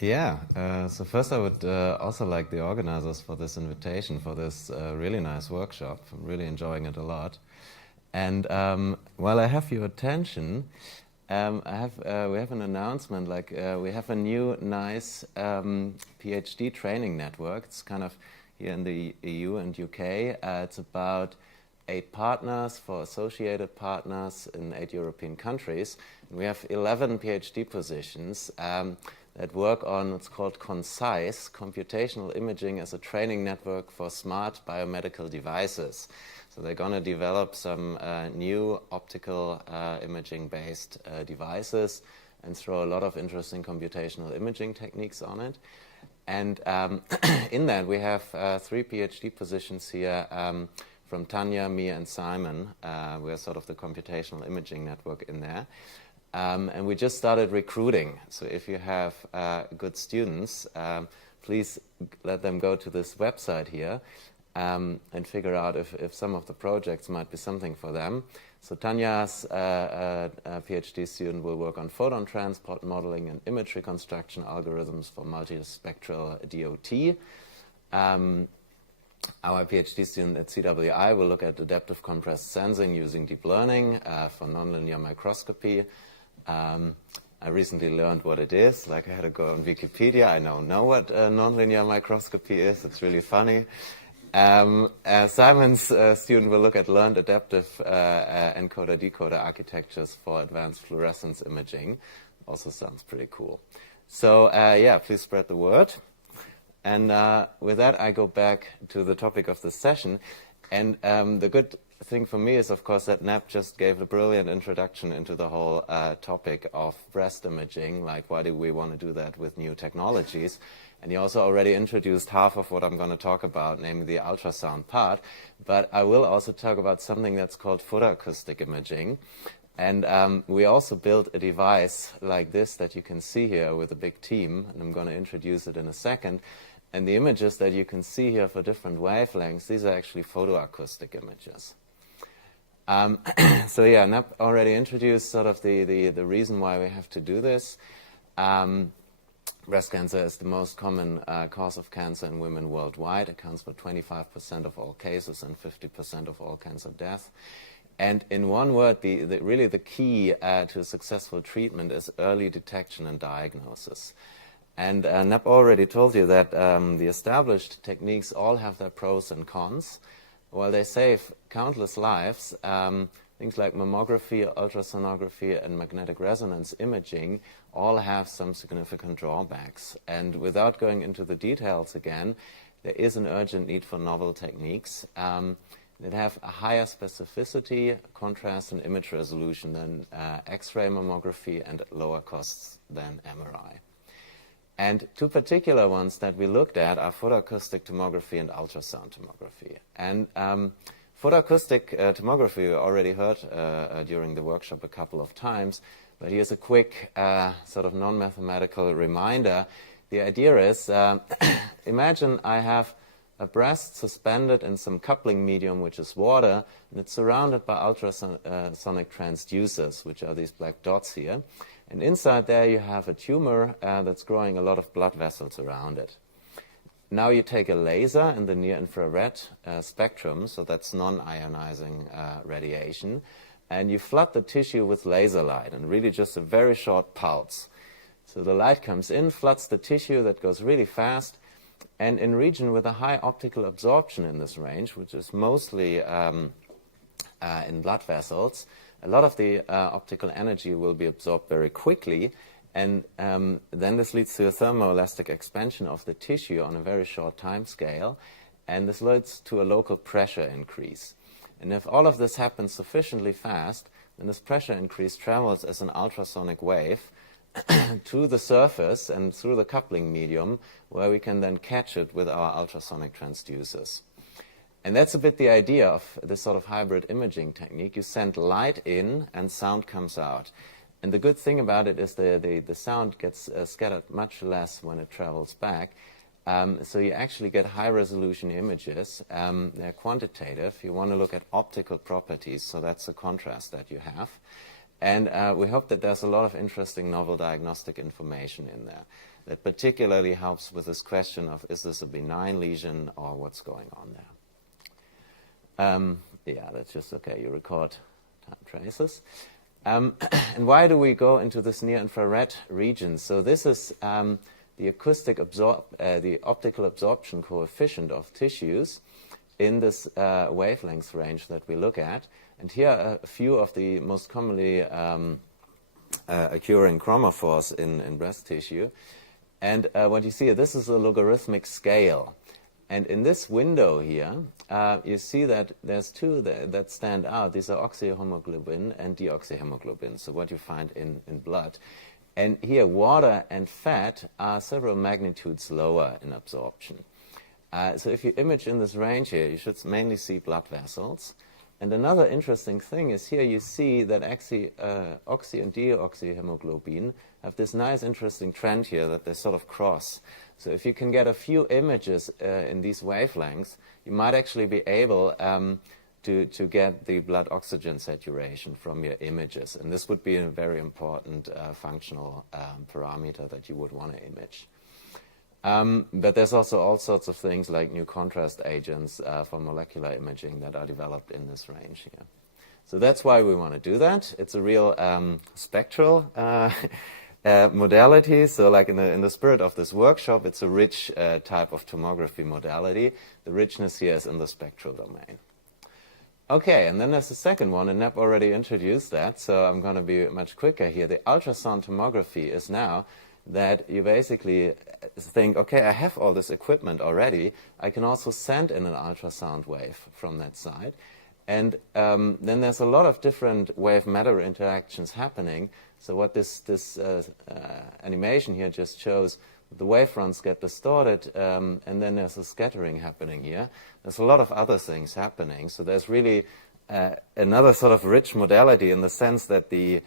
Yeah, so first I would also like the organizers for this invitation for this really nice workshop. I'm really enjoying it a lot. And while I have your attention, we have an announcement, we have a new nice PhD training network. It's kind of here in the EU and UK. It's about 8 partners for associated partners in 8 European countries. And we have 11 PhD positions that work on what's called CONCISE, computational imaging as a training network for smart biomedical devices. So they're going to develop some new optical imaging-based devices and throw a lot of interesting computational imaging techniques on it. And in that, we have 3 PhD positions here from Tanya, me, and Simon. We're sort of the computational imaging network in there. And we just started recruiting. So if you have good students, please let them go to this website here and figure out if some of the projects might be something for them. So Tanya's PhD student will work on photon transport modeling and image reconstruction algorithms for multispectral DOT. Our PhD student at CWI will look at adaptive compressed sensing using deep learning for nonlinear microscopy. I recently learned what it is. I had to go on Wikipedia. I now know what nonlinear microscopy is. It's really funny. Simon's student will look at learned adaptive encoder-decoder architectures for advanced fluorescence imaging. Also sounds pretty cool. So yeah, please spread the word. And with that, I go back to the topic of this session. And the good thing for me is, of course, that Nap just gave a brilliant introduction into the whole topic of breast imaging, like why do we want to do that with new technologies. And he also already introduced half of what I'm going to talk about, namely the ultrasound part. But I will also talk about something that's called photoacoustic imaging. And we also built a device like this that you can see here with a big team, and I'm going to introduce it in a second. And the images that you can see here for different wavelengths, these are actually photoacoustic images. So yeah, Nap already introduced sort of the reason why we have to do this. Breast cancer is the most common cause of cancer in women worldwide. It accounts for 25% of all cases and 50% of all cancer deaths. And in one word, really the key to a successful treatment is early detection and diagnosis. And Nap already told you that the established techniques all have their pros and cons. While they save countless lives, things like mammography, ultrasonography, and magnetic resonance imaging all have some significant drawbacks. And without going into the details again, there is an urgent need for novel techniques that have a higher specificity, contrast, and image resolution than X-ray mammography and at lower costs than MRI. And 2 particular ones that we looked at are photoacoustic tomography and ultrasound tomography. And photoacoustic tomography we already heard during the workshop a couple of times, but here's a quick sort of non-mathematical reminder. The idea is, imagine I have a breast suspended in some coupling medium, which is water, and it's surrounded by ultrasonic transducers, which are these black dots here. And inside there you have a tumor that's growing a lot of blood vessels around it. Now you take a laser in the near-infrared spectrum, so that's non-ionizing radiation, and you flood the tissue with laser light, and really just a very short pulse. So the light comes in, floods the tissue, that goes really fast, and in region with a high optical absorption in this range, which is mostly in blood vessels, a lot of the optical energy will be absorbed very quickly, and then this leads to a thermoelastic expansion of the tissue on a very short time scale, and this leads to a local pressure increase. And if all of this happens sufficiently fast, then this pressure increase travels as an ultrasonic wave to the surface and through the coupling medium, where we can then catch it with our ultrasonic transducers. And that's a bit the idea of this sort of hybrid imaging technique. You send light in and sound comes out. And the good thing about it is the sound gets scattered much less when it travels back. So you actually get high-resolution images. They're quantitative. You want to look at optical properties, so that's the contrast that you have. And we hope that there's a lot of interesting novel diagnostic information in there that particularly helps with this question of, is this a benign lesion or what's going on there? Yeah, that's just okay. You record time traces. And why do we go into this near-infrared region? So this is the the optical absorption coefficient of tissues in this wavelength range that we look at. And here are a few of the most commonly occurring chromophores in breast tissue. And what you see, this is a logarithmic scale. And in this window here, you see that there's two that stand out. These are oxyhemoglobin and deoxyhemoglobin, so what you find in blood. And here, water and fat are several magnitudes lower in absorption. So if you image in this range here, you should mainly see blood vessels. And another interesting thing is here you see that oxy and deoxyhemoglobin have this nice interesting trend here that they sort of cross. So if you can get a few images in these wavelengths, you might actually be able to get the blood oxygen saturation from your images. And this would be a very important functional parameter that you would want to image. But there's also all sorts of things like new contrast agents for molecular imaging that are developed in this range here. So that's why we want to do that. It's a real spectral modality. So like in the spirit of this workshop, it's a rich type of tomography modality. The richness here is in the spectral domain. Okay, and then there's the second one, and Neb already introduced that, so I'm going to be much quicker here. The ultrasound tomography is now that you basically think, okay, I have all this equipment already. I can also send in an ultrasound wave from that side. And then there's a lot of different wave-matter interactions happening. So what this animation here just shows, the wavefronts get distorted, and then there's a scattering happening here. There's a lot of other things happening. So there's really another sort of rich modality in the sense that the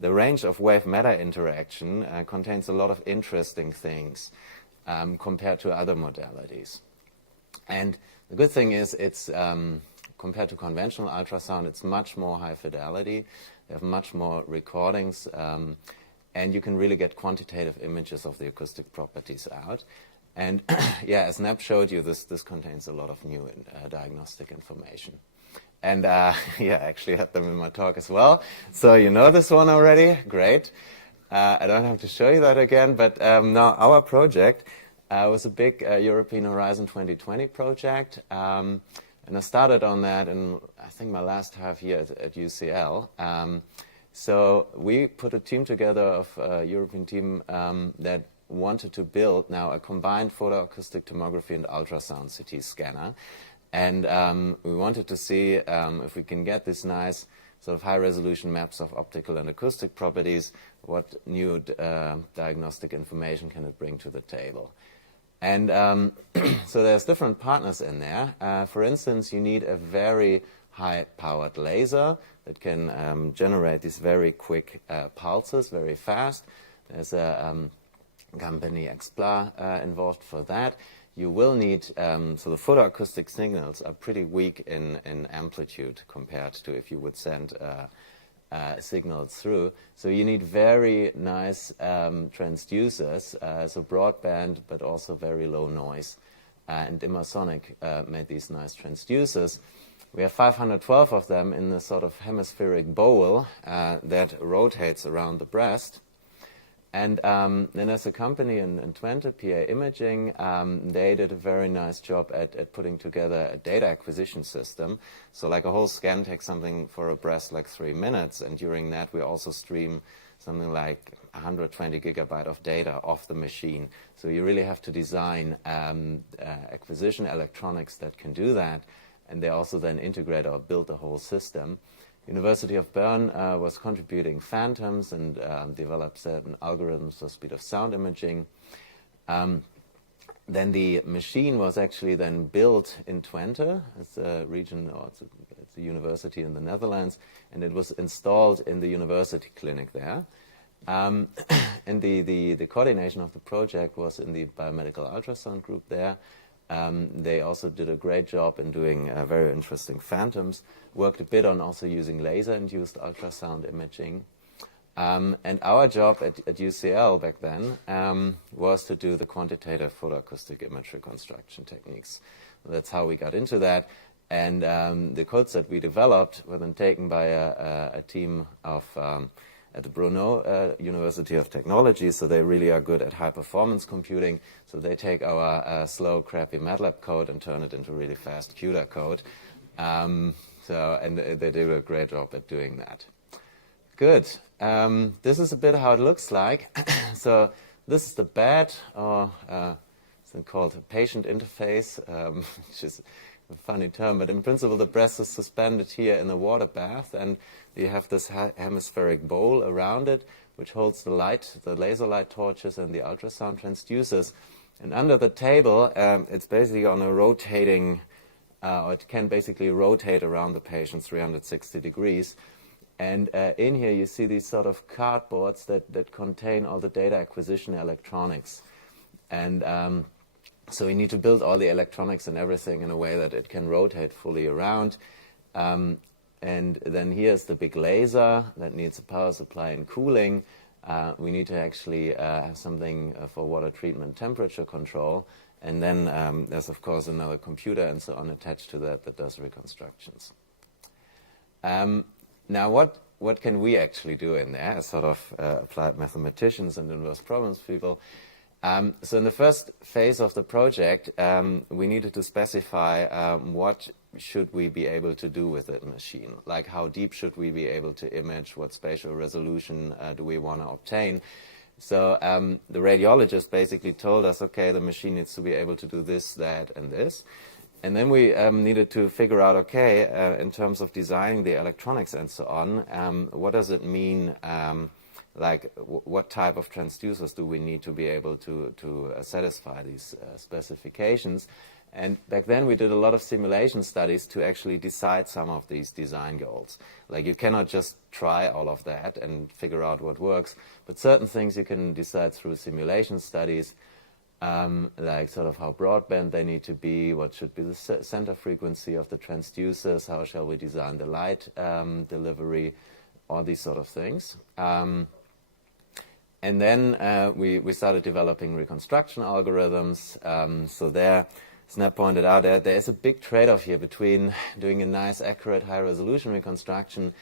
range of wave-matter interaction contains a lot of interesting things compared to other modalities. And the good thing is it's compared to conventional ultrasound, it's much more high fidelity. They have much more recordings, and you can really get quantitative images of the acoustic properties out. And yeah, as Neb showed you, this contains a lot of new diagnostic information. And yeah, I actually had them in my talk as well. So you know this one already. Great. I don't have to show you that again. But now our project was a big European Horizon 2020 project. And I started on that in, I think, my last half year at UCL. So we put a team together of a European team that wanted to build now a combined photoacoustic tomography and ultrasound CT scanner. And we wanted to see if we can get this nice sort of high-resolution maps of optical and acoustic properties, what new diagnostic information can it bring to the table. And so there's different partners in there. For instance, you need a very high-powered laser that can generate these very quick pulses very fast. There's a company Expla involved for that. You will need, so the photoacoustic signals are pretty weak in amplitude compared to if you would send signals through. So you need very nice transducers, so broadband, but also very low noise. And Informatica made these nice transducers. We have 512 of them in the sort of hemispheric bowl that rotates around the breast. And then there's a company in Twente, PA Imaging. They did a very nice job at putting together a data acquisition system. So like a whole scan takes something for a breast like 3 minutes. And during that, we also stream something like 120 gigabyte of data off the machine. So you really have to design acquisition electronics that can do that. And they also then integrate or build the whole system. University of Bern was contributing phantoms and developed certain algorithms for speed of sound imaging. Then the machine was actually then built in Twente. It's a region, or it's a university in the Netherlands, and it was installed in the university clinic there. And the coordination of the project was in the biomedical ultrasound group there. They also did a great job in doing very interesting phantoms, worked a bit on also using laser-induced ultrasound imaging. And our job at UCL back then was to do the quantitative photoacoustic image reconstruction techniques. That's how we got into that. And the codes that we developed were then taken by a team of at the Brno University of Technology, so they really are good at high-performance computing. So they take our slow, crappy MATLAB code and turn it into really fast CUDA code. And they do a great job at doing that. Good. This is a bit how it looks like. So this is the bed, or it's called a patient interface, which is a funny term, but in principle the breast is suspended here in a water bath, and you have this hemispheric bowl around it, which holds the light, the laser light torches and the ultrasound transducers. And under the table, it's basically on a rotating, or it can basically rotate around the patient 360 degrees. And in here you see these sort of cardboards that contain all the data acquisition electronics. And so we need to build all the electronics and everything in a way that it can rotate fully around. And then here's the big laser that needs a power supply and cooling. We need to actually have something for water treatment temperature control. And then there's, of course, another computer and so on attached to that does reconstructions. Now, what can we actually do in there as sort of applied mathematicians and inverse problems people? So in the first phase of the project, we needed to specify what should we be able to do with that machine. Like how deep should we be able to image, what spatial resolution do we want to obtain. So the radiologist basically told us, okay, the machine needs to be able to do this, that, and this. And then we needed to figure out, okay, in terms of designing the electronics and so on, what does it mean, like what type of transducers do we need to be able to satisfy these specifications. And back then we did a lot of simulation studies to actually decide some of these design goals. Like you cannot just try all of that and figure out what works, but certain things you can decide through simulation studies, like sort of how broadband they need to be, what should be the center frequency of the transducers, how shall we design the light delivery, all these sort of things. And then we started developing reconstruction algorithms. So there, Snap pointed out that there is a big trade-off here between doing a nice, accurate, high-resolution reconstruction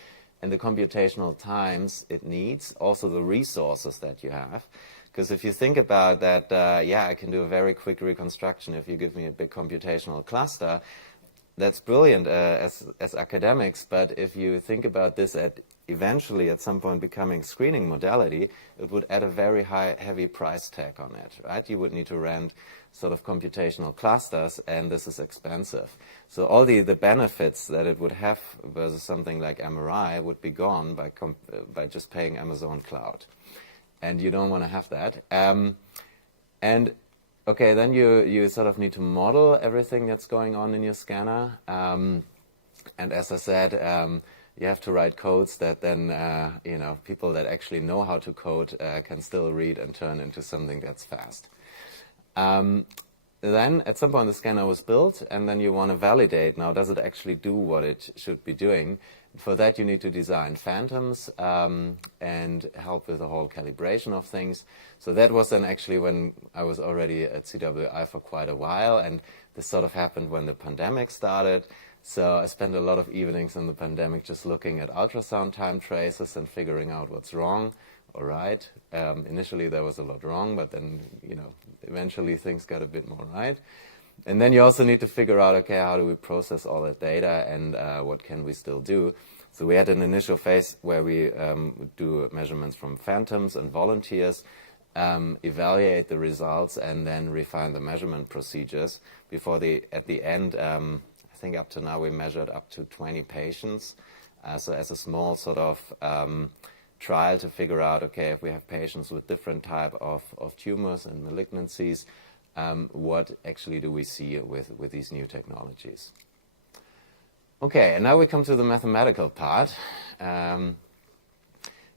and the computational times it needs, also the resources that you have. Because if you think about that, yeah, I can do a very quick reconstruction if you give me a big computational cluster. That's brilliant as academics, but if you think about this eventually at some point becoming screening modality, it would add a very heavy price tag on it, right? You would need to rent sort of computational clusters, and this is expensive. So all the benefits that it would have versus something like MRI would be gone by just paying Amazon Cloud. And you don't want to have that. And okay, then you sort of need to model everything that's going on in your scanner. And as I said, you have to write codes that then, people that actually know how to code can still read and turn into something that's fast. Then at some point the scanner was built, and then you want to validate, now does it actually do what it should be doing? For that you need to design phantoms and help with the whole calibration of things. So that was then actually when I was already at CWI for quite a while, and this sort of happened when the pandemic started. So I spent a lot of evenings in the pandemic just looking at ultrasound time traces and figuring out what's wrong or right. Initially there was a lot wrong, but then, eventually things got a bit more right. And then you also need to figure out, okay, how do we process all that data and what can we still do? So we had an initial phase where we do measurements from phantoms and volunteers, evaluate the results, and then refine the measurement procedures before at the end, I think up to now we measured up to 20 patients. So as a small sort of trial to figure out, okay, if we have patients with different type of tumors and malignancies, what actually do we see with these new technologies? Okay, and now we come to the mathematical part.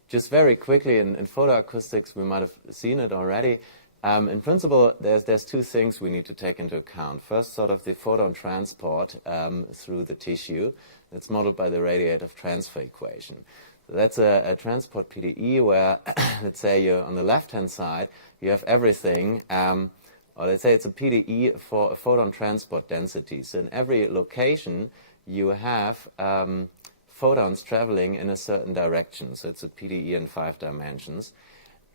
Just very quickly, in photoacoustics, we might have seen it already. In principle, there's two things we need to take into account. First, sort of the photon transport through the tissue. That's modeled by the radiative transfer equation. That's a transport PDE where, let's say, you're on the left-hand side, you have everything, or let's say it's a PDE for a photon transport density. So in every location, you have photons traveling in a certain direction. So it's a PDE in 5 dimensions.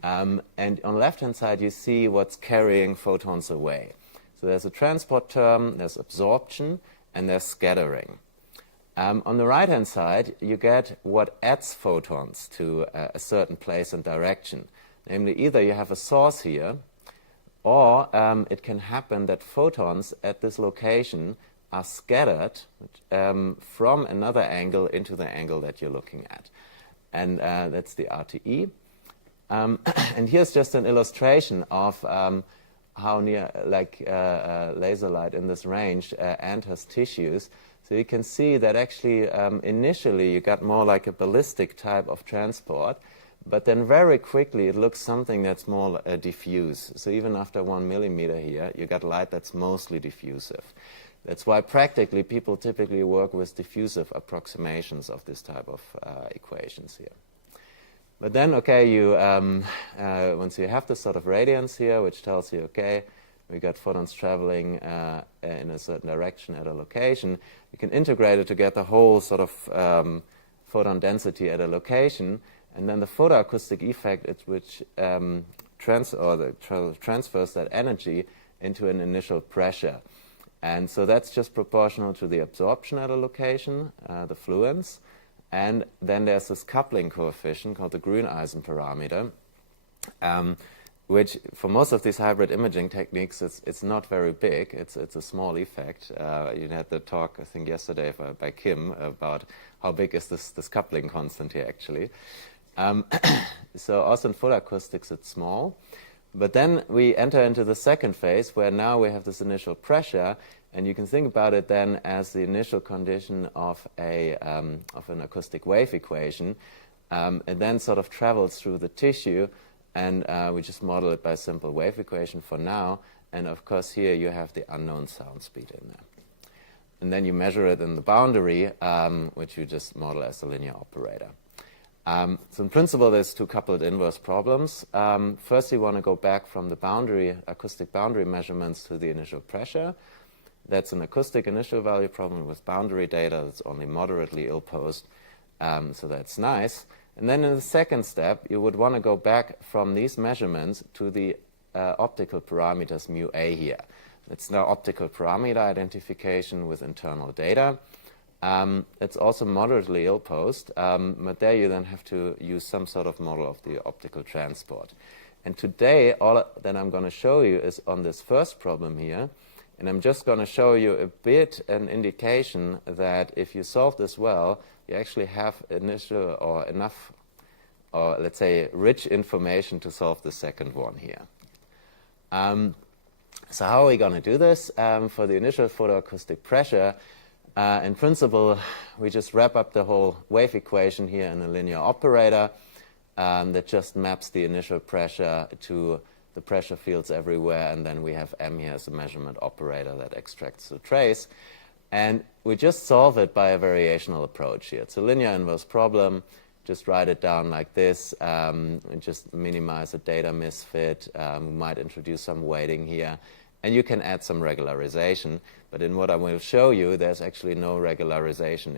And on the left-hand side, you see what's carrying photons away. So there's a transport term, there's absorption, and there's scattering. On the right-hand side, you get what adds photons to a certain place and direction. Namely, either you have a source here, or it can happen that photons at this location are scattered from another angle into the angle that you're looking at. And that's the RTE. And here's just an illustration of how near, laser light in this range enters tissues. So you can see that actually initially you got more like a ballistic type of transport, but then very quickly it looks something that's more diffuse. So even after 1 millimeter here, you got light that's mostly diffusive. That's why practically people typically work with diffusive approximations of this type of equations here. But then, okay, you once you have this sort of radiance here, which tells you, okay, we got photons traveling in a certain direction at a location, you can integrate it to get the whole sort of photon density at a location, and then the photoacoustic effect, which transfers that energy into an initial pressure. And so that's just proportional to the absorption at a location, the fluence. And then there's this coupling coefficient called the Grüneisen parameter, which for most of these hybrid imaging techniques, it's not very big. It's a small effect. You had the talk, I think, yesterday by Kim about how big is this coupling constant here, actually. So also in photoacoustics, it's small. But then we enter into the second phase, where now we have this initial pressure, and you can think about it then as the initial condition of an acoustic wave equation. It then sort of travels through the tissue, and we just model it by a simple wave equation for now. And of course, here you have the unknown sound speed in there. And then you measure it in the boundary, which you just model as a linear operator. So in principle, there's 2 coupled inverse problems. First, you want to go back from the acoustic boundary measurements to the initial pressure. That's an acoustic initial value problem with boundary data that's only moderately ill-posed, so that's nice. And then in the second step, you would want to go back from these measurements to the optical parameters mu a here. It's now optical parameter identification with internal data. It's also moderately ill-posed, but there you then have to use some sort of model of the optical transport. And today, all that I'm going to show you is on this first problem here, and I'm just going to show you a bit an indication that if you solve this well, you actually have initial or enough, or let's say rich information to solve the second one here. So how are we going to do this? For the initial photoacoustic pressure, in principle, we just wrap up the whole wave equation here in a linear operator that just maps the initial pressure to the pressure fields everywhere, and then we have M here as a measurement operator that extracts the trace. And we just solve it by a variational approach here. It's a linear inverse problem. Just write it down like this, and just minimize the data misfit. We might introduce some weighting here. And you can add some regularization. But in what I will show you, there's actually no regularization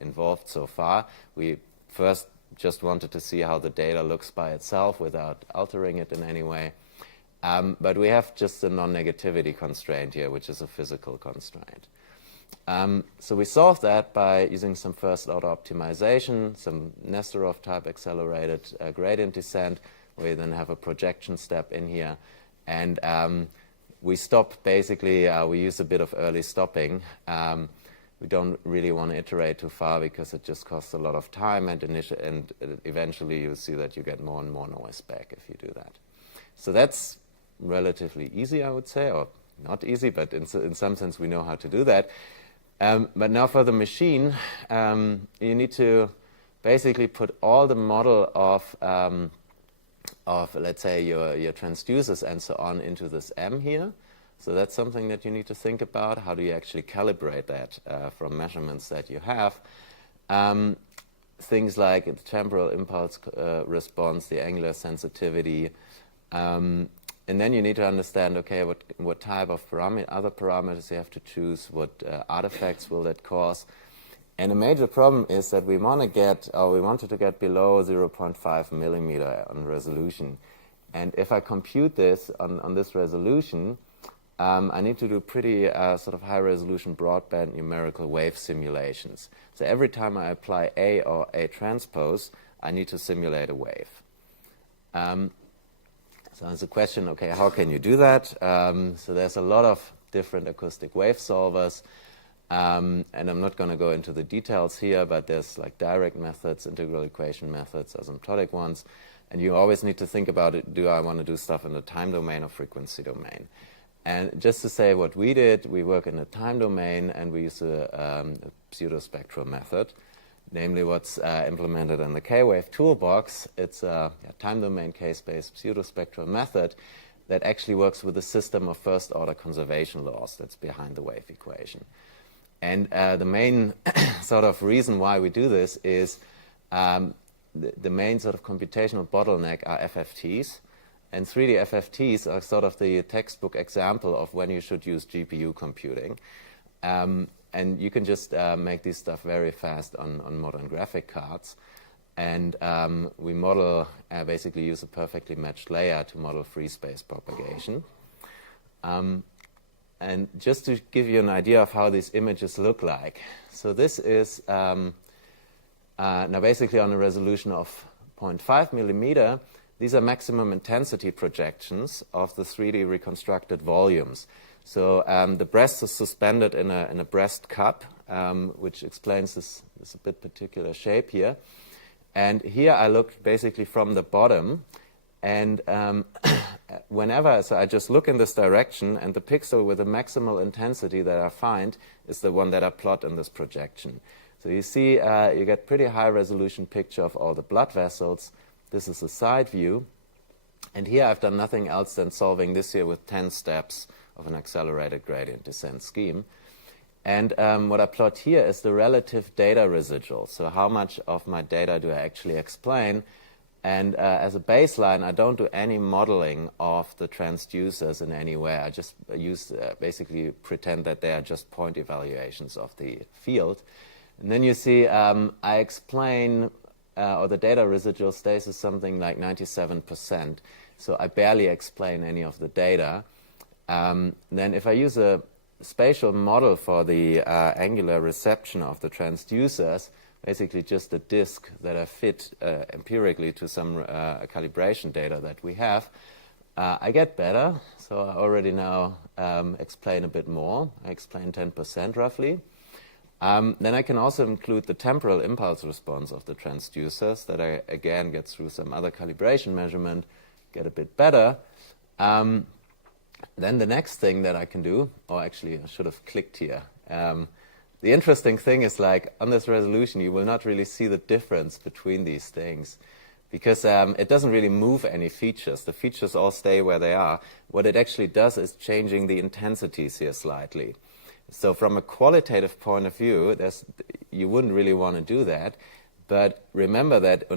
involved so far. We first just wanted to see how the data looks by itself without altering it in any way. But we have just a non-negativity constraint here, which is a physical constraint. So we solve that by using some first-order optimization, some Nesterov-type accelerated gradient descent. We then have a projection step in here. And we stop, basically, we use a bit of early stopping. We don't really want to iterate too far because it just costs a lot of time, and eventually you'll see that you get more and more noise back if you do that. So that's relatively easy, I would say, or not easy, but in some sense we know how to do that. But now for the machine, you need to basically put all the model of let's say, your transducers and so on into this M here. So that's something that you need to think about. How do you actually calibrate that from measurements that you have? things like the temporal impulse response, the angular sensitivity, and then you need to understand, okay, what type of other parameters you have to choose, what artifacts will that cause. And a major problem is that we wanted to get below 0.5 millimeter on resolution. And if I compute this on this resolution, I need to do pretty sort of high-resolution broadband numerical wave simulations. So every time I apply A or A transpose, I need to simulate a wave. So it's a question, okay, how can you do that? So there's a lot of different acoustic wave solvers. And I'm not going to go into the details here, but there's like direct methods, integral equation methods, asymptotic ones. And you always need to think about it, do I want to do stuff in the time domain or frequency domain? And just to say what we did, we work in the time domain and we use a pseudospectral method, namely what's implemented in the K-wave toolbox. It's a time domain case-based pseudospectral method that actually works with a system of first-order conservation laws that's behind the wave equation. And the main sort of reason why we do this is the main sort of computational bottleneck are FFTs. And 3D FFTs are sort of the textbook example of when you should use GPU computing. And you can just make this stuff very fast on modern graphic cards. And we model, basically use a perfectly matched layer to model free space propagation. And just to give you an idea of how these images look like. So this is now basically on a resolution of 0.5 millimeter. These are maximum intensity projections of the 3D reconstructed volumes. So the breast is suspended in a breast cup, which explains this a bit particular shape here. And here I look basically from the bottom. And so I just look in this direction, and the pixel with the maximal intensity that I find is the one that I plot in this projection. So you see, you get pretty high resolution picture of all the blood vessels. This is a side view. And here I've done nothing else than solving this here with 10 steps of an accelerated gradient descent scheme. And what I plot here is the relative data residual. So how much of my data do I actually explain? And as a baseline, I don't do any modeling of the transducers in any way. I just basically pretend that they are just point evaluations of the field. And then you see I explain, or the data residual stays is something like 97%. So I barely explain any of the data. Then if I use a spatial model for the angular reception of the transducers, basically just a disk that I fit empirically to some calibration data that we have, I get better. So I already now explain a bit more. I explain 10% roughly. Then I can also include the temporal impulse response of the transducers that I, again, get through some other calibration measurement, get a bit better. Then the next thing that I can do, or actually I should have clicked here. The interesting thing is, like, on this resolution, you will not really see the difference between these things because it doesn't really move any features. The features all stay where they are. What it actually does is changing the intensities here slightly. So from a qualitative point of view, you wouldn't really want to do that. But remember that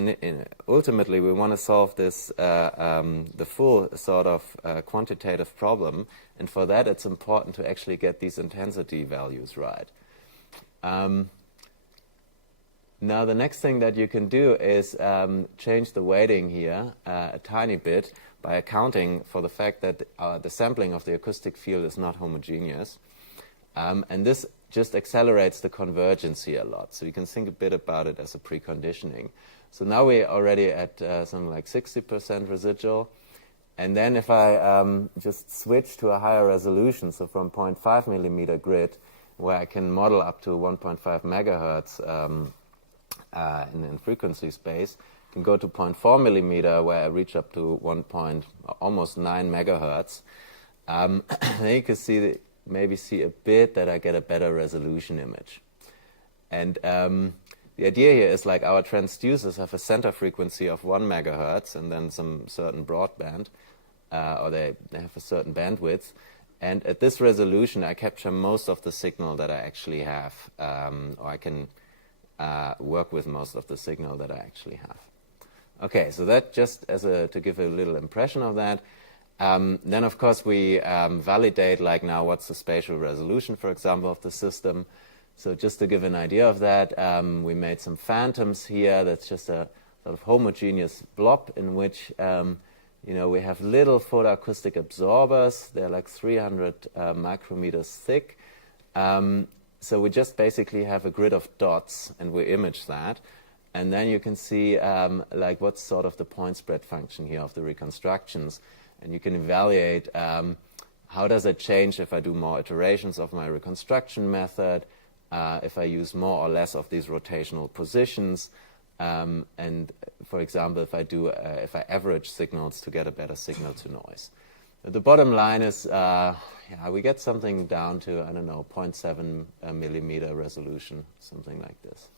ultimately we want to solve this, the full sort of quantitative problem. And for that, it's important to actually get these intensity values right. Now, the next thing that you can do is change the weighting here a tiny bit by accounting for the fact that the sampling of the acoustic field is not homogeneous. And this just accelerates the convergence here a lot. So you can think a bit about it as a preconditioning. So now we're already at something like 60% residual. And then if I just switch to a higher resolution, so from 0.5 millimeter grid, where I can model up to 1.5 megahertz in frequency space, I can go to 0.4 millimeter, where I reach up to almost 9 megahertz. Then you can see maybe see a bit that I get a better resolution image. And the idea here is, like, our transducers have a center frequency of 1 megahertz and then some certain broadband, or they have a certain bandwidth. And at this resolution, I capture most of the signal that I actually have, or I can work with most of the signal that I actually have. Okay, so that just to give a little impression of that. Then, of course, we validate, like now, what's the spatial resolution, for example, of the system. So just to give an idea of that, we made some phantoms here. That's just a sort of homogeneous blob in which we have little photoacoustic absorbers. They're like 300 micrometers thick. So we just basically have a grid of dots, and we image that. And then you can see like what's sort of the point spread function here of the reconstructions. And you can evaluate how does it change if I do more iterations of my reconstruction method, if I use more or less of these rotational positions, and for example, if I average signals to get a better signal to noise. The bottom line is we get something down to, I don't know, 0.7 millimeter resolution, something like this.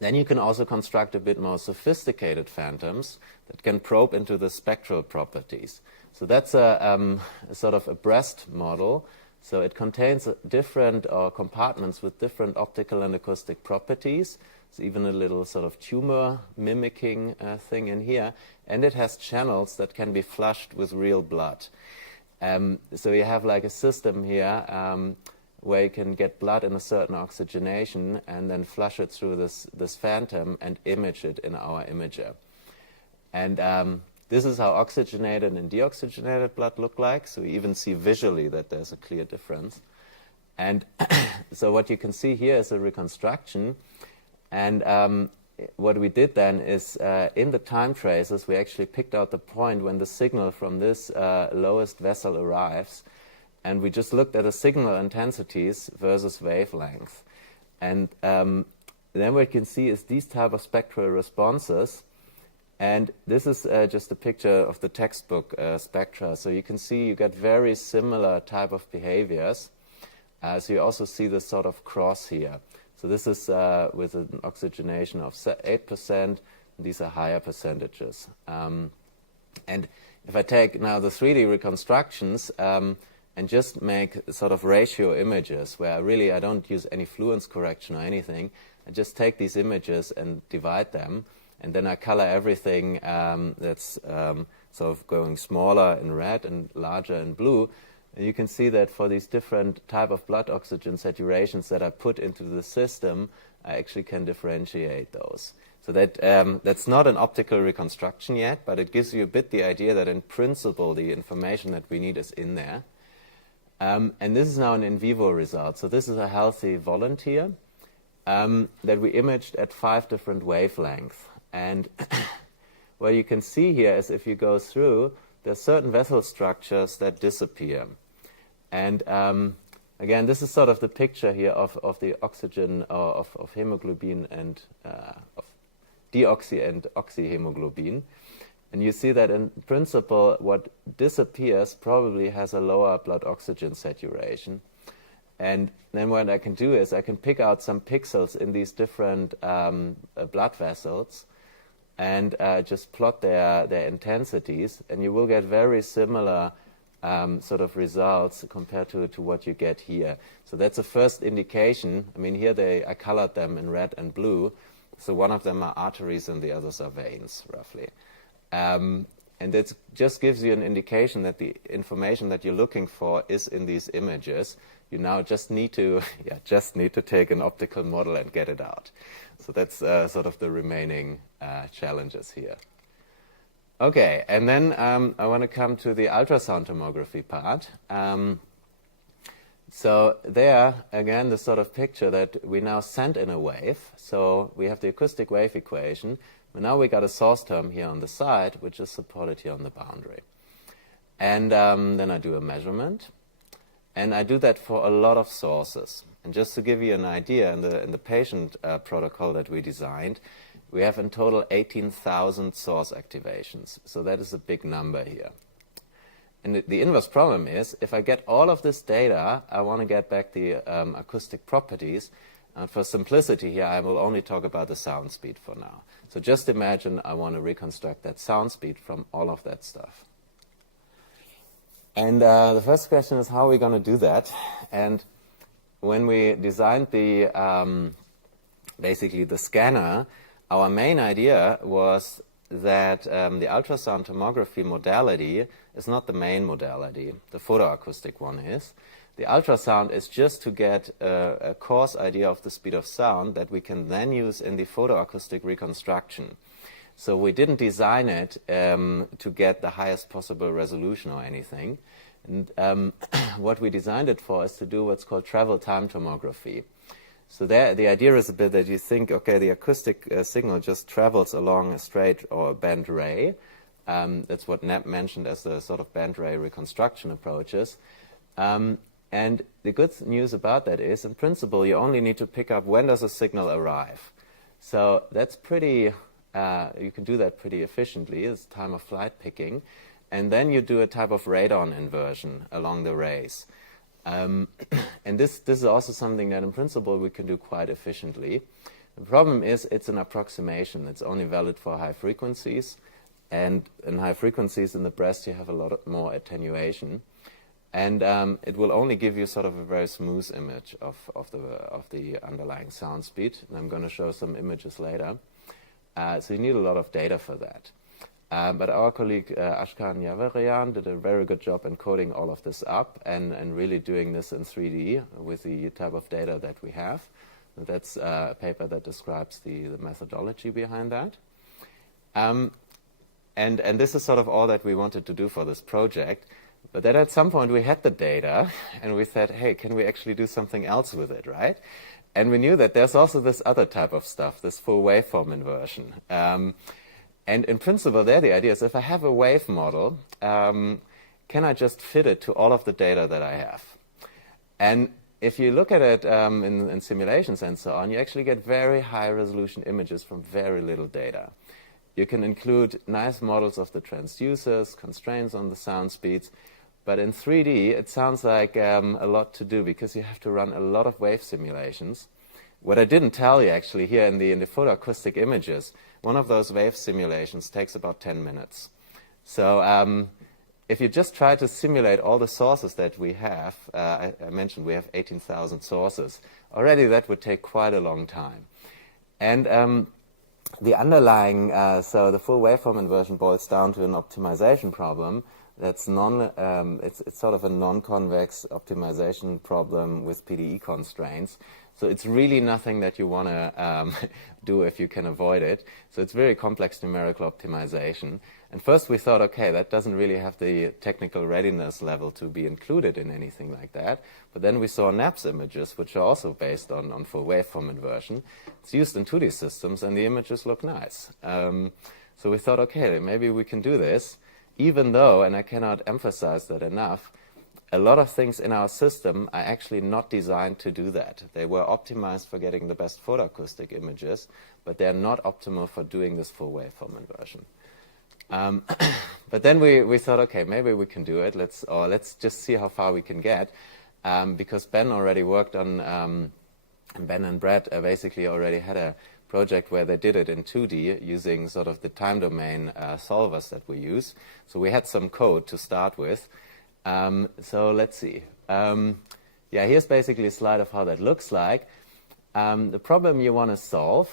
Then you can also construct a bit more sophisticated phantoms that can probe into the spectral properties. So that's a sort of a breast model. So it contains different compartments with different optical and acoustic properties. There's even a little sort of tumor mimicking thing in here. And it has channels that can be flushed with real blood. So you have like a system here where you can get blood in a certain oxygenation and then flush it through this phantom and image it in our imager. And this is how oxygenated and deoxygenated blood look like. So we even see visually that there's a clear difference. And so what you can see here is a reconstruction. And what we did then is in the time traces, we actually picked out the point when the signal from this lowest vessel arrives. And we just looked at the signal intensities versus wavelength. And then what you can see is these type of spectral responses. And this is just a picture of the textbook spectra. So you can see you get very similar type of behaviors. So you also see this sort of cross here. So this is with an oxygenation of 8%. These are higher percentages. And if I take now the 3D reconstructions, and just make sort of ratio images where I don't use any fluence correction or anything. I just take these images and divide them, and then I color everything that's sort of going smaller in red and larger in blue. And you can see that for these different type of blood oxygen saturations that I put into the system, I actually can differentiate those. So that that's not an optical reconstruction yet, but it gives you a bit the idea that in principle the information that we need is in there. And this is now an in vivo result. So this is a healthy volunteer that we imaged at 5 different wavelengths. And what you can see here is if you go through, there are certain vessel structures that disappear. And again, this is sort of the picture here of the oxygen, of hemoglobin and of deoxy and oxyhemoglobin. And you see that in principle, what disappears probably has a lower blood oxygen saturation. And then what I can do is I can pick out some pixels in these different blood vessels and just plot their intensities. And you will get very similar sort of results compared to what you get here. So that's a first indication. I mean, here I colored them in red and blue. So one of them are arteries and the others are veins, roughly. And it just gives you an indication that the information that you're looking for is in these images. You now just need to take an optical model and get it out. So that's sort of the remaining challenges here. Okay, and then I want to come to the ultrasound tomography part. So there, again, the sort of picture that we now send in a wave. So we have the acoustic wave equation. But now we got a source term here on the side, which is supported here on the boundary. And then I do a measurement. And I do that for a lot of sources. And just to give you an idea, in the patient protocol that we designed, we have in total 18,000 source activations. So that is a big number here. And the inverse problem is, if I get all of this data, I want to get back the acoustic properties. And for simplicity here, I will only talk about the sound speed for now. So just imagine I want to reconstruct that sound speed from all of that stuff. And the first question is, how are we going to do that? And when we designed the basically the scanner, our main idea was that the ultrasound tomography modality is not the main modality. The photoacoustic one is. The ultrasound is just to get a coarse idea of the speed of sound that we can then use in the photoacoustic reconstruction. So we didn't design it to get the highest possible resolution or anything. And what we designed it for is to do what's called travel time tomography. So there, the idea is a bit that you think, okay, the acoustic signal just travels along a straight or a band ray. That's what Knapp mentioned as the sort of band ray reconstruction approaches. And the good news about that is, in principle, you only need to pick up when does a signal arrive. So that's pretty, you can do that pretty efficiently. It's time of flight picking. And then you do a type of radon inversion along the rays. And this is also something that in principle we can do quite efficiently. The problem is it's an approximation. It's only valid for high frequencies. And in high frequencies in the breast you have a lot more attenuation. And it will only give you sort of a very smooth image of the underlying sound speed. And I'm going to show some images later. So you need a lot of data for that. But our colleague Ashkan Yavarian did a very good job in coding all of this up and really doing this in 3D with the type of data that we have. That's a paper that describes the methodology behind that. And this is sort of all that we wanted to do for this project. But then at some point we had the data and we said, hey, can we actually do something else with it, right? And we knew that there's also this other type of stuff, this full waveform inversion. And in principle, there the idea is if I have a wave model, can I just fit it to all of the data that I have? And if you look at it in simulations and so on, you actually get very high resolution images from very little data. You can include nice models of the transducers, constraints on the sound speeds, but in 3D it sounds like a lot to do because you have to run a lot of wave simulations. What I didn't tell you actually here in the photoacoustic images, one of those wave simulations takes about 10 minutes. So if you just try to simulate all the sources that we have, I mentioned we have 18,000 sources, already that would take quite a long time. And the underlying, so the full waveform inversion boils down to an optimization problem that's it's sort of a non-convex optimization problem with PDE constraints. So it's really nothing that you want to do if you can avoid it. So it's very complex numerical optimization. And first we thought, okay, that doesn't really have the technical readiness level to be included in anything like that. But then we saw Knapp's images, which are also based on full waveform inversion. It's used in 2D systems, and the images look nice. So we thought, okay, maybe we can do this, even though, and I cannot emphasize that enough, a lot of things in our system are actually not designed to do that. They were optimized for getting the best photoacoustic images, but they're not optimal for doing this full waveform inversion. But then we thought, okay, maybe we can do it. Let's just see how far we can get, because Ben already worked on, Ben and Brett basically already had a project where they did it in 2D using sort of the time domain solvers that we use. So we had some code to start with. So let's see. Yeah, here's basically a slide of how that looks like. The problem you want to solve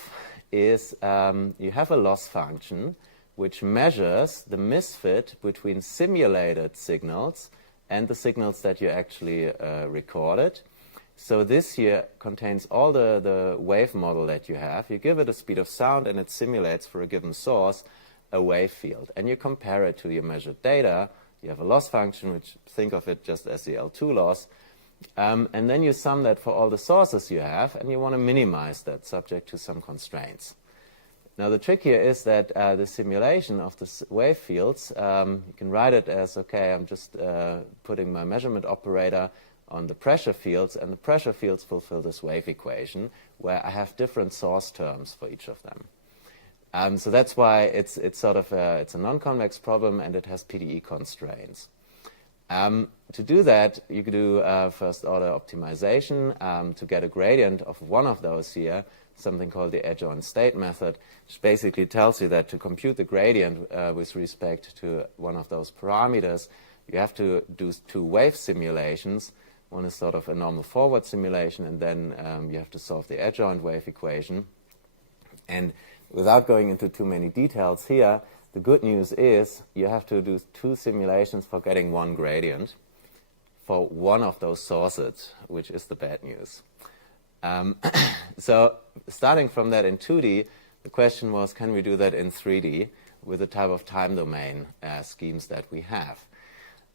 is you have a loss function which measures the misfit between simulated signals and the signals that you actually recorded. So this here contains all the wave model that you have. You give it a speed of sound and it simulates for a given source a wave field. And you compare it to your measured data. You have a loss function, which think of it just as the L2 loss. And then you sum that for all the sources you have, and you want to minimize that subject to some constraints. Now the trick here is that the simulation of the wave fields, you can write it as, okay, I'm just putting my measurement operator on the pressure fields, and the pressure fields fulfill this wave equation, where I have different source terms for each of them. So that's why it's sort of it's a non-convex problem, and it has PDE constraints. To do that, you could do first order optimization to get a gradient of one of those here, something called the adjoint state method, which basically tells you that to compute the gradient with respect to one of those parameters, you have to do two wave simulations One is sort of a normal forward simulation, and then you have to solve the adjoint wave equation. And without going into too many details here, the good news is you have to do 2 simulations for getting one gradient for one of those sources, which is the bad news. So starting from that in 2D, the question was, can we do that in 3D with the type of time domain schemes that we have?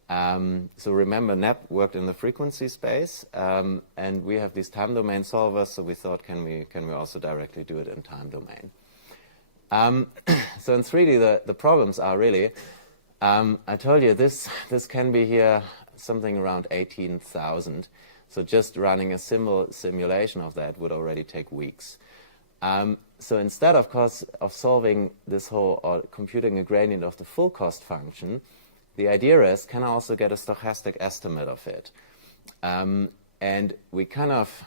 So remember, NAP worked in the frequency space, and we have these time domain solvers, so we thought, can we also directly do it in time domain? So in 3D, the problems are really, I told you, this can be here something around 18,000. So just running a simulation of that would already take weeks. So instead, of course, of solving this whole, or computing a gradient of the full cost function, the idea is, can I also get a stochastic estimate of it? And we kind of,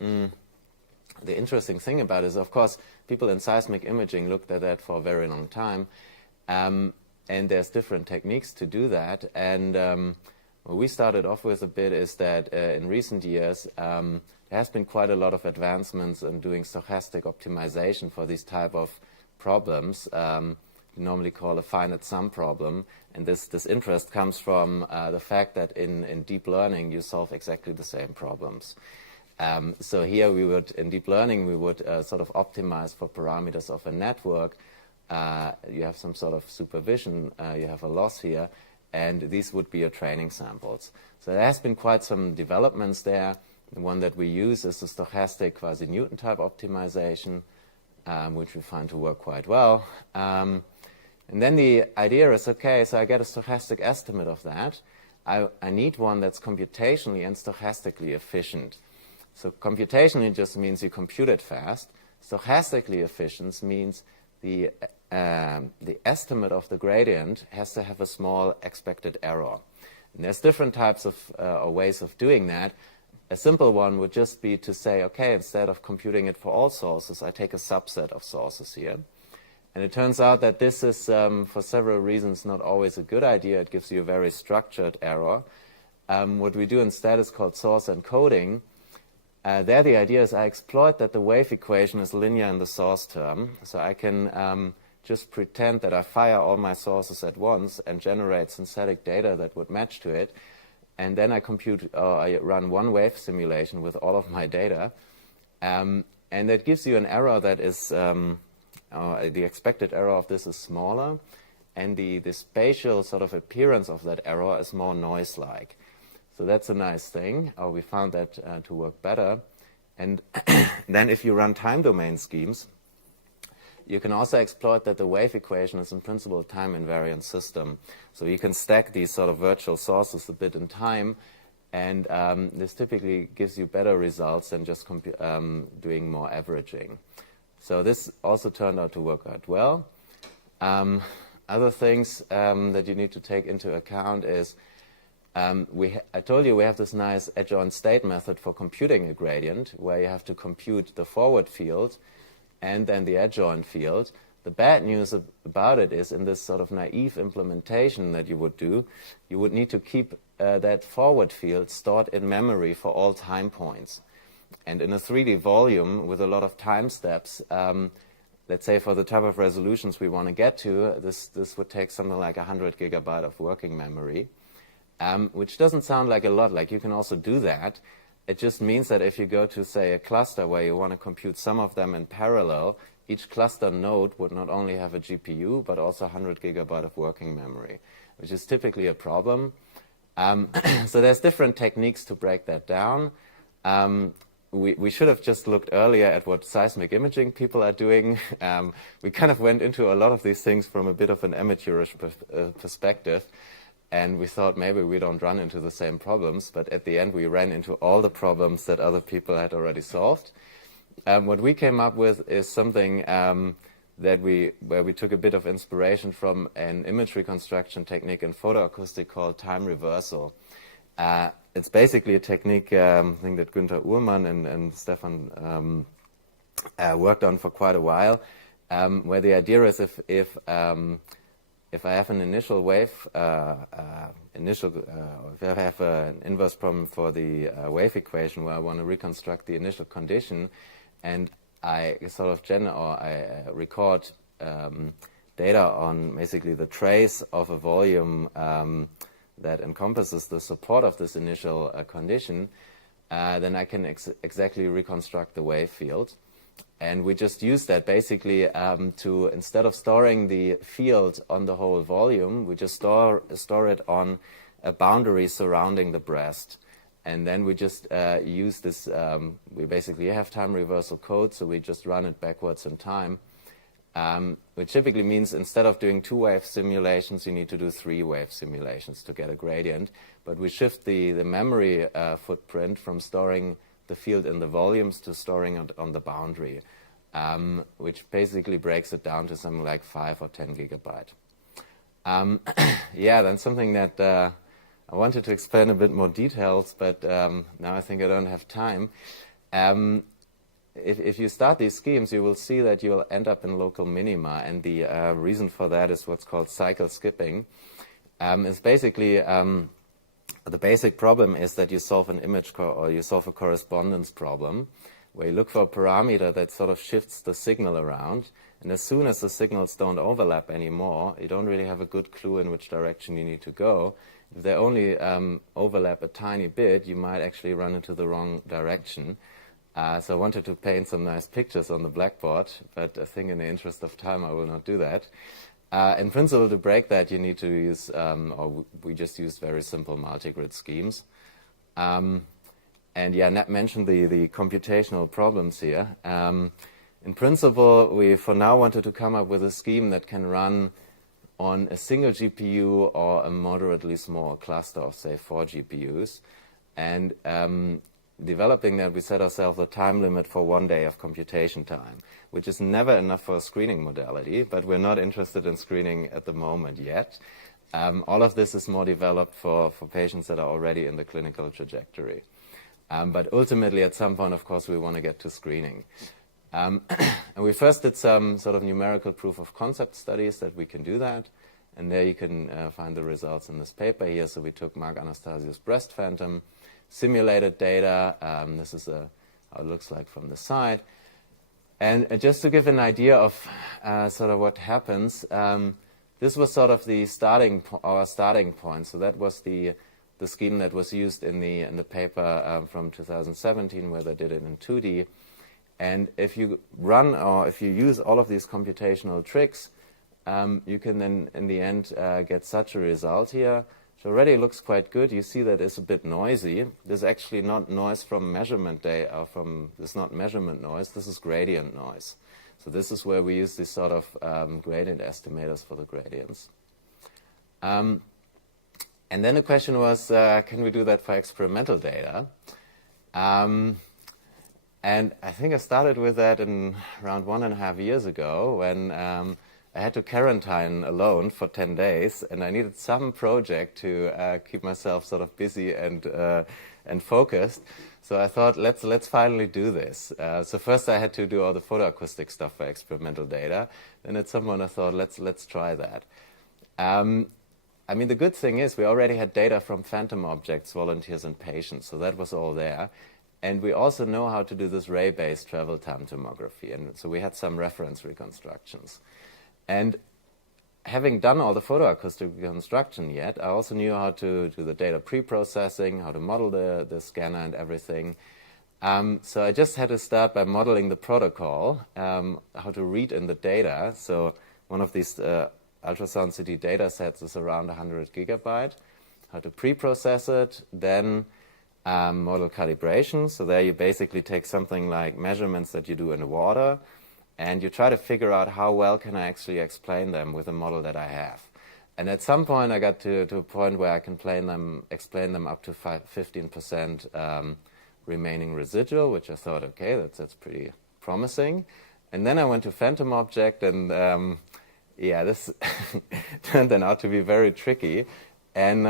the interesting thing about it is, of course, people in seismic imaging looked at that for a very long time. And there's different techniques to do that. And what we started off with a bit is that in recent years, there has been quite a lot of advancements in doing stochastic optimization for these type of problems. We normally call a finite sum problem. And this interest comes from the fact that in deep learning, you solve exactly the same problems. So here we would, in deep learning, we would sort of optimize for parameters of a network. You have some sort of supervision, you have a loss here, and these would be your training samples. So there has been quite some developments there. The one that we use is the stochastic quasi-Newton type optimization, which we find to work quite well. And then the idea is, okay, so I get a stochastic estimate of that. I need one that's computationally and stochastically efficient. So computationally just means you compute it fast. Stochastically efficient means the estimate of the gradient has to have a small expected error. And there's different types of or ways of doing that. A simple one would just be to say, okay, instead of computing it for all sources, I take a subset of sources here. And it turns out that this is, for several reasons, not always a good idea. It gives you a very structured error. What we do instead is called source encoding. There the idea is I exploit that the wave equation is linear in the source term. So I can just pretend that I fire all my sources at once and generate synthetic data that would match to it. And then I I run one wave simulation with all of my data. And that gives you an error that is, the expected error of this is smaller. And the spatial sort of appearance of that error is more noise-like. So that's a nice thing. We found that to work better. And then if you run time domain schemes, you can also exploit that the wave equation is in principle a time invariant system. So you can stack these sort of virtual sources a bit in time, and this typically gives you better results than just doing more averaging. So this also turned out to work out well. Other things that you need to take into account is I told you we have this nice adjoint state method for computing a gradient, where you have to compute the forward field and then the adjoint field. The bad news about it is, in this sort of naive implementation that you would do, you would need to keep that forward field stored in memory for all time points. And in a 3D volume with a lot of time steps, let's say for the type of resolutions we want to get to, this would take something like 100 gigabyte of working memory, which doesn't sound like a lot. Like, you can also do that. It just means that if you go to, say, a cluster where you want to compute some of them in parallel, each cluster node would not only have a GPU, but also 100 gigabyte of working memory, which is typically a problem. So there's different techniques to break that down. We should have just looked earlier at what seismic imaging people are doing. We kind of went into a lot of these things from a bit of an amateurish perspective. And we thought maybe we don't run into the same problems, but at the end we ran into all the problems that other people had already solved. What we came up with is something where we took a bit of inspiration from an image reconstruction technique in photoacoustic called time reversal. It's basically a technique I think that Günther Uhrmann and Stefan worked on for quite a while, where the idea is if I have an initial wave, if I have an inverse problem for the wave equation where I want to reconstruct the initial condition, and I sort of record data on basically the trace of a volume that encompasses the support of this initial condition, then I can exactly reconstruct the wave field. And we just use that basically to, instead of storing the field on the whole volume, we just store it on a boundary surrounding the breast. And then we just use this, we basically have time reversal code, so we just run it backwards in time, which typically means instead of doing 2-wave simulations, you need to do 3-wave simulations to get a gradient. But we shift the memory footprint from storing the field in the volumes to storing it on the boundary, which basically breaks it down to something like 5 or 10 gigabyte. Yeah, then something that I wanted to explain a bit more details, but now I think I don't have time. If you start these schemes, you will see that you will end up in local minima, and the reason for that is what's called cycle skipping. It's basically the basic problem is that you solve an or you solve a correspondence problem where you look for a parameter that sort of shifts the signal around, and as soon as the signals don't overlap anymore, you don't really have a good clue in which direction you need to go. If they only overlap a tiny bit, you might actually run into the wrong direction. So I wanted to paint some nice pictures on the blackboard, but I think in the interest of time I will not do that. In principle, to break that, you need to use, or we just used very simple multi-grid schemes. And yeah, Nat mentioned the computational problems here. In principle, we for now wanted to come up with a scheme that can run on a single GPU or a moderately small cluster of, say, 4 GPUs. And developing that, we set ourselves a time limit for 1 day of computation time, which is never enough for a screening modality, but we're not interested in screening at the moment yet. All of this is more developed for patients that are already in the clinical trajectory. But ultimately, at some point, of course, we want to get to screening. And we first did some sort of numerical proof of concept studies that we can do that. And there you can find the results in this paper here. So we took Mark Anastasiou's breast phantom, simulated data. This is how it looks like from the side. And just to give an idea of sort of what happens, this was sort of our starting point. So that was the scheme that was used in the paper from 2017, where they did it in 2D. And if you run or if you use all of these computational tricks, you can then in the end get such a result here. So already looks quite good. You see that it's a bit noisy. This is actually not noise from measurement data, this is not measurement noise, this is gradient noise. So this is where we use these sort of gradient estimators for the gradients. And then the question was, can we do that for experimental data? And I think I started with that in around 1.5 years ago when I had to quarantine alone for 10 days, and I needed some project to keep myself sort of busy and focused. So I thought, let's finally do this. So first I had to do all the photoacoustic stuff for experimental data. Then at some point I thought, let's try that. I mean, the good thing is we already had data from phantom objects, volunteers, and patients, so that was all there. And we also know how to do this ray-based travel time tomography, and so we had some reference reconstructions. And having done all the photoacoustic reconstruction yet, I also knew how to do the data pre-processing, how to model the scanner and everything. So I just had to start by modeling the protocol, how to read in the data. So one of these ultrasound CT data sets is around 100 gigabyte. How to pre-process it, then model calibration. So there you basically take something like measurements that you do in the water, and you try to figure out how well can I actually explain them with a model that I have. And at some point I got to a point where I can explain them up to 15% remaining residual, which I thought, okay, that's pretty promising. And then I went to phantom object, and yeah, this turned out to be very tricky. And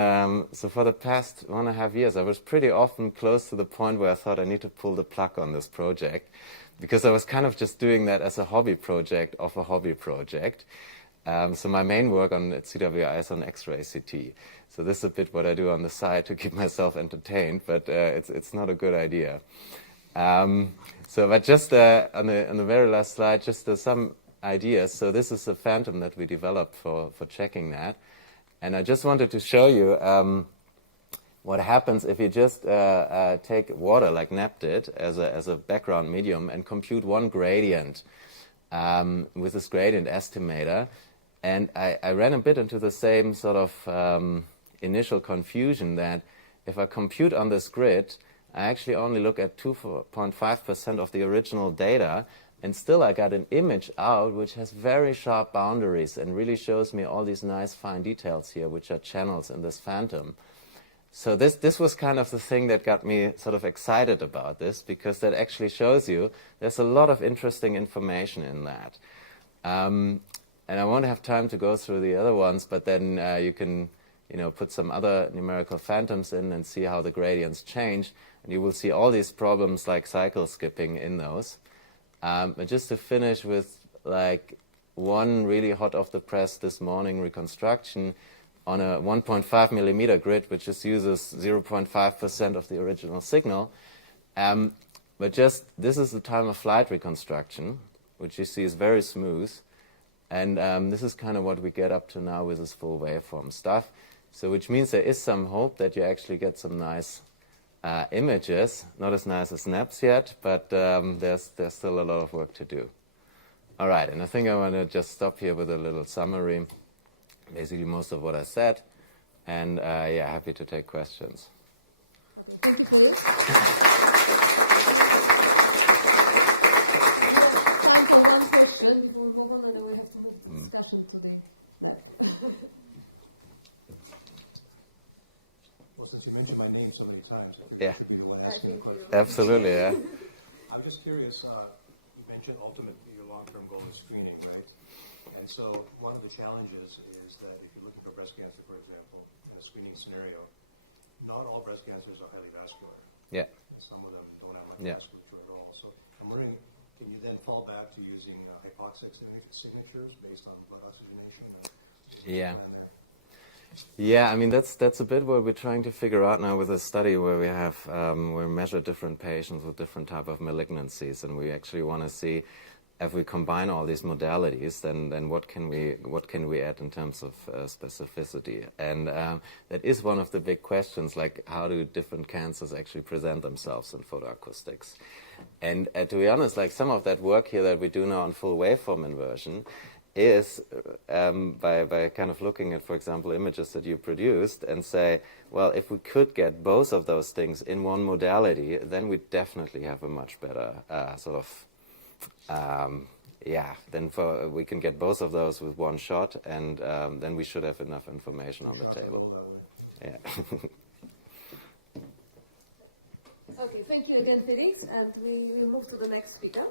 so for the past 1.5 years, I was pretty often close to the point where I thought I need to pull the plug on this project, because I was kind of just doing that as a hobby project of a hobby project. So my main work at CWI is on X-ray CT. So this is a bit what I do on the side to keep myself entertained, but it's not a good idea. But just on the very last slide, just some ideas. So this is a phantom that we developed for checking that. And I just wanted to show you what happens if you just take water, like NAP did, as a background medium and compute one gradient with this gradient estimator. And I ran a bit into the same sort of initial confusion that if I compute on this grid, I actually only look at 2.5% of the original data, and still I got an image out which has very sharp boundaries and really shows me all these nice fine details here, which are channels in this phantom. So this was kind of the thing that got me sort of excited about this, because that actually shows you there's a lot of interesting information in that. And I won't have time to go through the other ones, but then you can put some other numerical phantoms in and see how the gradients change. And you will see all these problems like cycle skipping in those. But just to finish with like one really hot off the press this morning reconstruction on a 1.5 millimeter grid, which just uses 0.5% of the original signal. But just this is the time of flight reconstruction, which you see is very smooth. And this is kind of what we get up to now with this full waveform stuff. So which means there is some hope that you actually get some nice images. Not as nice as snaps yet, but there's still a lot of work to do. All right, and I think I want to just stop here with a little summary. Basically most of what I said. And yeah, happy to take questions. Yeah, absolutely, yeah. I'm just curious, you mentioned ultimately your long-term goal is screening, right? And so one of the challenges is that if you look at breast cancer, for example, in a screening scenario, not all breast cancers are highly vascular. Yeah. Some of them don't have much vasculature at all. So I'm wondering, can you then fall back to using hypoxic signatures based on blood oxygenation? Yeah. Yeah, I mean that's a bit what we're trying to figure out now with a study where we have we measure different patients with different type of malignancies, and we actually want to see if we combine all these modalities, then what can we add in terms of specificity, and that is one of the big questions, like how do different cancers actually present themselves in photoacoustics, and to be honest, like some of that work here that we do now on full waveform inversion is by kind of looking at, for example, images that you produced and say, well, if we could get both of those things in one modality, then we definitely have a much better then we can get both of those with one shot, and then we should have enough information on the table. Yeah. Okay, thank you again, Felix, and we will move to the next speaker.